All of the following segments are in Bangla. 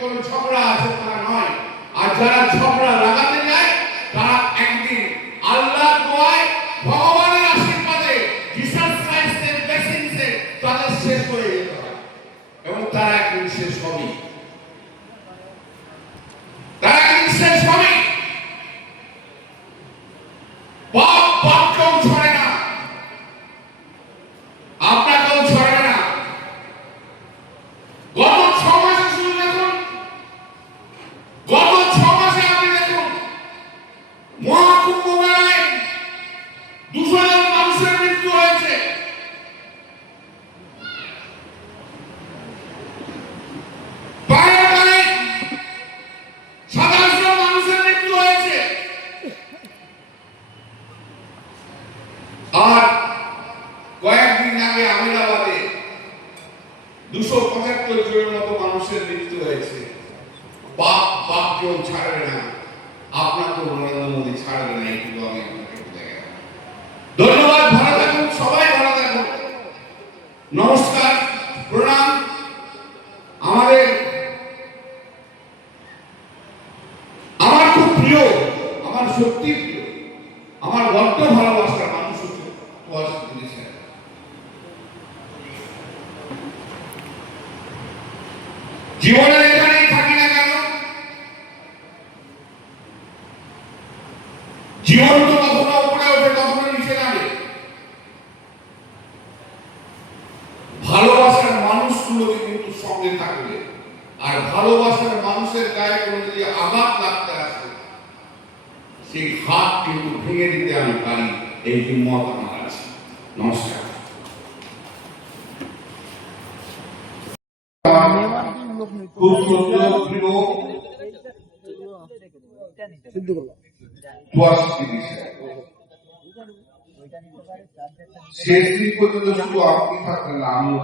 কোনো ঝগড়া আছে তা নয়। আর যারা ঝগড়া লাগাতে যায় তারা একদিন আল্লাহ দোয়ায়, ভগবানের আশীর্বাদে জিসাস ক্রাইস্টের ব্লেসিংসে তাদের শেষ হয়ে যেতে হয়। এবং তারা একদিন শেষ হবেই। পঁচাত্তর জনের মতো মানুষের মৃত্যু হয়েছে। বাপ বাপ কেউ ছাড়বে না। আপনার তো নরেন্দ্র মোদী ছাড়বে না, একটু আমি আপনাকে। ধন্যবাদ, ভালো থাকুন, সবাই ভালো থাকুন। নমস্কার, প্রণাম। আমাদের, আমার খুব প্রিয়, আমার সত্যি প্রিয় আমার বড্ড ভালোবাসার মানুষ হচ্ছে সুভাষ স্যার জীবনের এখানেই থাকি না কেন, জীবন তো কখনো উপরে ওঠে, কখনো নিচে নামে। ভালোবাসার মানুষগুলোকে কিন্তু সঙ্গে থাকবে, আর ভালোবাসার মানুষের গায়ে কোনো যদি আঘাত লাগতে আসে, সেই হাত কিন্তু ভেঙে দিতে আমি পারি, এই হিম্মত আমার আছে। নমস্কার। খুব সুন্দর প্রিয় শেষ দিন পর্যন্ত শুধু আপনি থাকবেন আমিও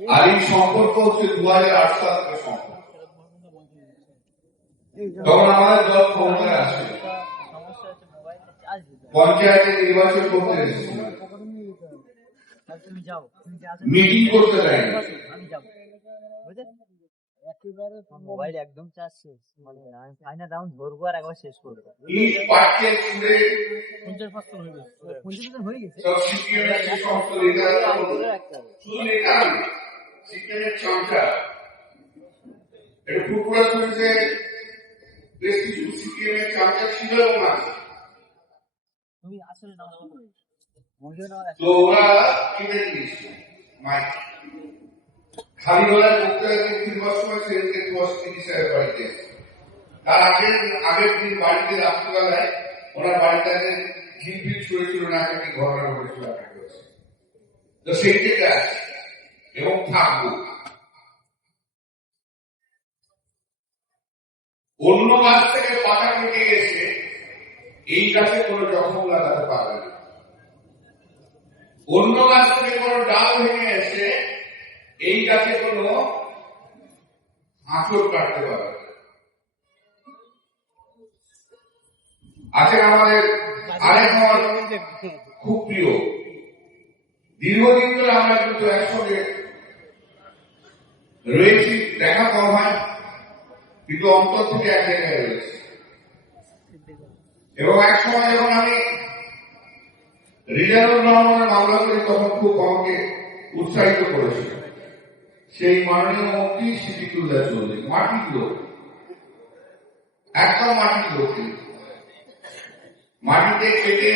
আর এই সম্পর্ক হচ্ছে দু হাজার আট সাল থেকে সম্পর্ক। তখন আমাদের দল ক্ষমতায় আসে। পঞ্চায়েতে নির্বাচন করতে এসেছিল তুমি যাও তুমি যে আসো মিটিং করতে দেয় আমি যাব। মোবাইল একদম চার্জ শেষ মানে আমি ফাইনাল রাউন্ড ধরবো আর একবার শেষ করব। পঞ্চাশ হয়ে গেছে। পঞ্চাশ হয়ে গেছে। এটা বেশ কিছু চামচা ছিল তুমি আসলে মাইক খালি হাজার বাড়িতে তার দিন বাড়িতে রাত্রিবেলায় না একটা ঘটনা ঘটেছিল তো সেই থেকে আসে এবং থাকব অন্য গাছ থেকে পাতা কেটে এসে এই গাছে কোনো জখম লাগাতে পারবে না অন্য গাছ থেকে কোনো ডাল ভেঙে এসে এই গাছে কোনো আঁচড় কাটতে পারবে না। আছেন আমাদের আরেক আমার খুব প্রিয় দীর্ঘদিন ধরে আমরা কিন্তু একসঙ্গে রয়েছি, দেখা কম হয়, কিন্তু অন্তর থেকে এক জায়গায় রয়েছে এবং এক সময় যখন আমি রিজার্ভ রহমানের মামলা করি তখন খুব আমাকে উৎসাহিত করেছিল সেই মাননীয় মন্ত্রী সিদ্দিকুল্লাহ চৌধুরী মাটির লোক একদম মাটির লোক। মাটিতে কেটে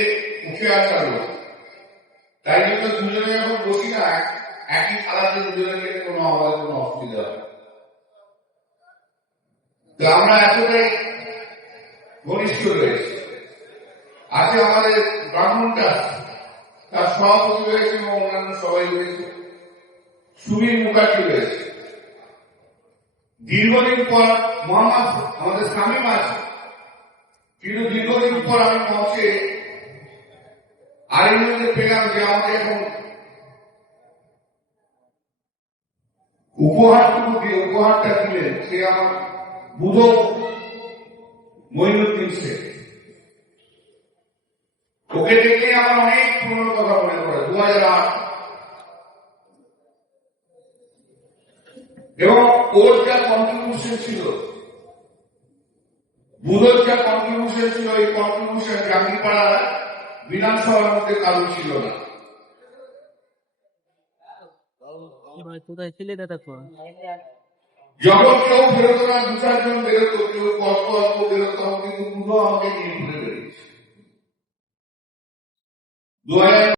উঠে আসা লোক। তাই জন্য দুজনে যখন বসি না একই খালাতে দুজনে খেতে কোনো আমাদের কোনো অসুবিধা হয়। তো আমরা এতটাই ঘনিষ্ঠ রয়েছে। আজকে আমাদের ব্রাহ্মণটা তার সভাপতি রয়েছে এবং অন্যান্য সবাই রয়েছে সুবীর মুখার্জি রয়েছে দীর্ঘদিন পর মোহাম্মদ আমাদের স্বামী আছে কিন্তু দীর্ঘদিন পর আমি মঞ্চে আরেকজনকে পেলাম যে আমাকে এখন উপহারটুকু দিয়ে, উপহারটা দিলেন সে আমার বুধ মহিনুদ্দিন শেখ। ওকে দেখে আমার অনেক পুরনো কথা মনে পড়ে দু হাজার আট। এবং ওর যা কন্ট্রিবিউশন ছিল বুধর যা কন্ট্রিবিউশন ছিল এই কন্ট্রিবিউশন জাঙ্গিপাড়া বিধানসভার মধ্যে কারণ ছিল না। যখন কেউ বেরোতো না দু চারজন বেরোতো কেউ অল্প অল্প বেরোতো কিন্তু বুধ আমাকে নিয়ে ঘুরে বেরিয়েছে দু হাজার